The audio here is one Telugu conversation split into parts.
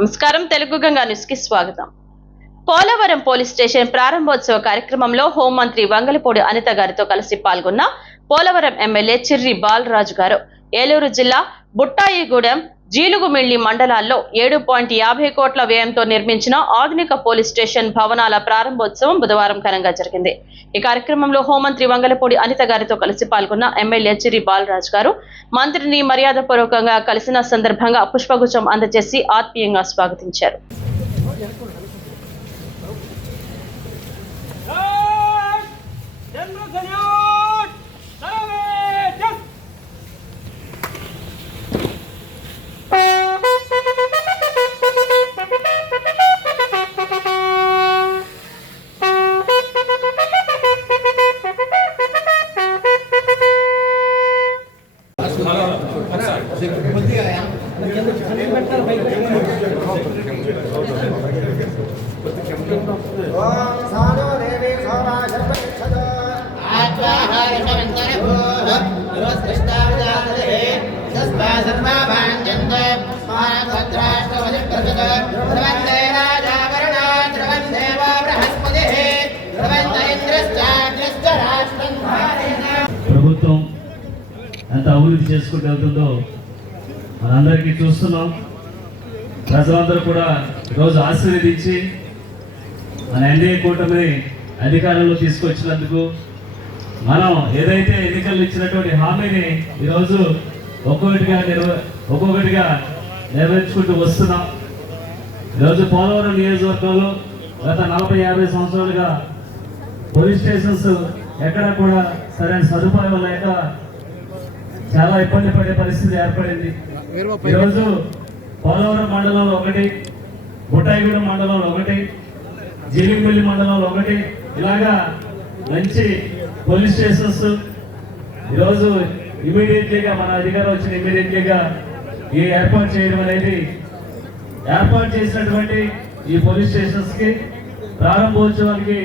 నమస్కారం తెలుగు గంగా న్యూస్ కి స్వాగతం। పోలవరం పోలీస్ స్టేషన్ ప్రారంభోత్సవ కార్యక్రమంలో హోంమంత్రి వంగలపూడి అనిత గారితో కలిసి పాల్గొన్న పోలవరం ఎమ్మెల్యే చిర్రి బాలరాజు గారు ఏలూరు జిల్లా బుట్టాయిగూడెం జీలుగుమిల్లి మండలాల్లో 7.50 కోట్ల వ్యయంతో నిర్మించిన ఆధునిక పోలీస్ స్టేషన్ భవనాల ప్రారంభోత్సవం బుధవారం ఘనంగా జరిగింది। ఈ కార్యక్రమంలో హోంమంత్రి వంగలపూడి అనిత గారితో కలిసి పాల్గొన్న ఎమ్మెల్యే చిర్రి బాలరాజు గారు మంత్రిని మర్యాదపూర్వకంగా కలిసిన సందర్భంగా పుష్పగుచ్చం అందజేసి ఆత్మీయంగా స్వాగతించారు। ప్రభుత్వం ఎంత అభివృద్ధి చేసుకుంటూ వెళ్తుందో మనందరికీ చూస్తున్నాం। ప్రజలందరూ కూడా ఈరోజు ఆశీర్వదించి మన ఎన్డీఏ కూటమిని అధికారంలో తీసుకొచ్చినందుకు మనం ఏదైతే ఎన్నికలు ఇచ్చినటువంటి హామీని ఈరోజు ఒక్కొక్కటిగా నెరవేర్చుకుంటూ వస్తున్నాం। ఈరోజు పోలవరం నియోజకవర్గంలో గత 40-50 సంవత్సరాలుగా పోలీస్ స్టేషన్స్ ఎక్కడ కూడా సరైన సదుపాయం లేక చాలా ఇబ్బంది పడే పరిస్థితి ఏర్పడింది। ఈరోజు పోలవరం మండలంలో ఒకటి, బుట్టాయిగూడెం మండలంలో ఒకటి, జీలింపల్లి మండలంలో ఒకటి, ఇలాగా మంచి పోలీస్ స్టేషన్స్ ఈరోజు ఇమీడియట్లీగా మన అధికారం వచ్చిన ఇమీడియట్లీగా ఈ ఏర్పాటు చేయడం అనేది ఏర్పాటు చేసినటువంటి ఈ పోలీస్ స్టేషన్స్ కి ప్రారంభోత్సవానికి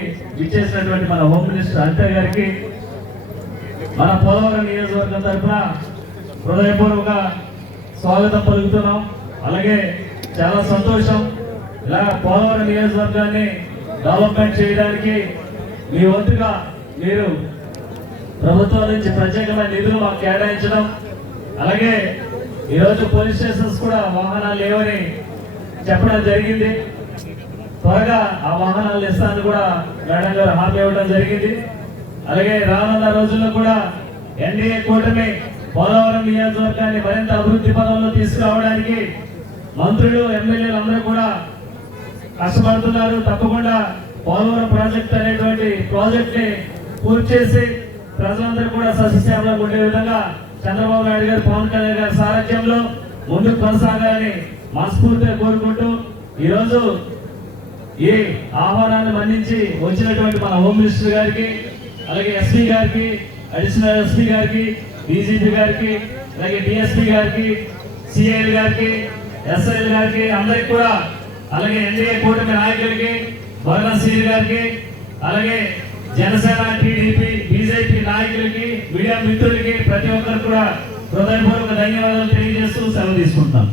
ఇచ్చేసినటువంటి మన హోమ్ మినిస్టర్ అనిత గారికి మన పోలవరం నియోజకవర్గం తరఫున హృదయపూర్వక స్వాగతం పలుకుతున్నాం। అలాగే చాలా సంతోషం, ఇలా పోలవరం నియోజకవర్గాన్ని డెవలప్మెంట్ చేయడానికి మీ వంతుగా మీరు ప్రభుత్వం నుంచి ప్రత్యేకమైన నిధులు మాకు కేటాయించడం, అలాగే ఈరోజు పోలీస్ స్టేషన్స్ కూడా వాహనాలు లేవని చెప్పడం జరిగింది। త్వరగా ఆ వాహనాలు ఇస్తానని కూడా మేడం గారు హామీ ఇవ్వడం జరిగింది। అలాగే రానున్న రోజుల్లో కూడా ఎన్డీఏ కూటమి పోలవరం నియోజకవర్గాన్ని మరింత అభివృద్ధి పదంలో తీసుకురావడానికి మంత్రులు ఎమ్మెల్యేలు అందరూ కూడా కష్టపడుతున్నారు। తప్పకుండా పోలవరం ప్రాజెక్ట్ అనేటువంటి ప్రాజెక్ట్ ని పూర్తి చేసి ప్రజలందరూ కూడా సస్యశ్యామలంగా ఉండే విధంగా చంద్రబాబు నాయుడు గారు, పవన్ కళ్యాణ్ గారి సారథ్యంలో ముందుకు కొనసాగాలని మనస్ఫూర్తిగా కోరుకుంటూ ఈరోజు ఈ ఆహ్వానాన్ని మన్నించి వచ్చినటువంటి మన హోమ్ మినిస్టర్ గారికి, అలాగే ఎస్పీ గారికి, అడిషనల్ ఎస్పీ గారికి, డీజీపీ గారికి, అలాగే డిఎస్పీ గారికి, సిఐఎల్ గారికి, ఎస్ఐఎల్ గారికి అందరికి కూడా, అలాగే ఎన్డీఏ కూటమి నాయకులకి, భగవన్ గారికి, అలాగే జనసేన, టీడీపీ, బీజేపీ నాయకులకి, మీడియా మిత్రులకి ప్రతి ఒక్కరు కూడా హృదయపూర్వక ధన్యవాదాలు తెలియజేస్తూ సెలవు తీసుకుంటాం।